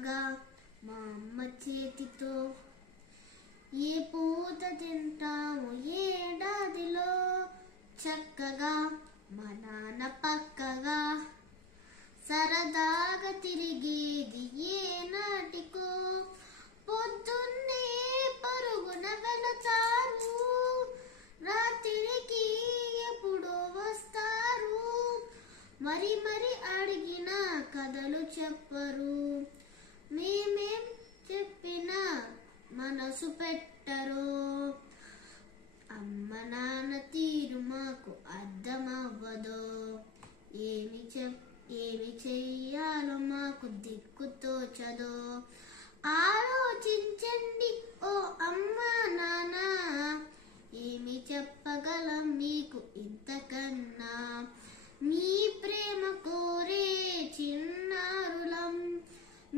ప్రేమగా మా అమ్మ చేతితో ఏ పూత తింటాము ఏడాదిలో చక్కగా మా నాన్న పక్కగా సరదాగా తిరిగేది ఏ నాటికో పొద్దున్నే పరుగున వెళతారు రాత్రికి ఎప్పుడో వస్తారు మరి మరి అడిగిన కథలు చెప్పరు మేమేం చెప్పినా మనసు పెట్టరు అమ్మ నాన్న తీరు మాకు అర్థమవ్వదో ఏమి చెయ్యాలో మాకు దిక్కు తోచదో ఆలోచించండి ఓ అమ్మా నాన్న ఏమి చెప్పగలం మీకు ఇంతకన్నా మీ ప్రేమ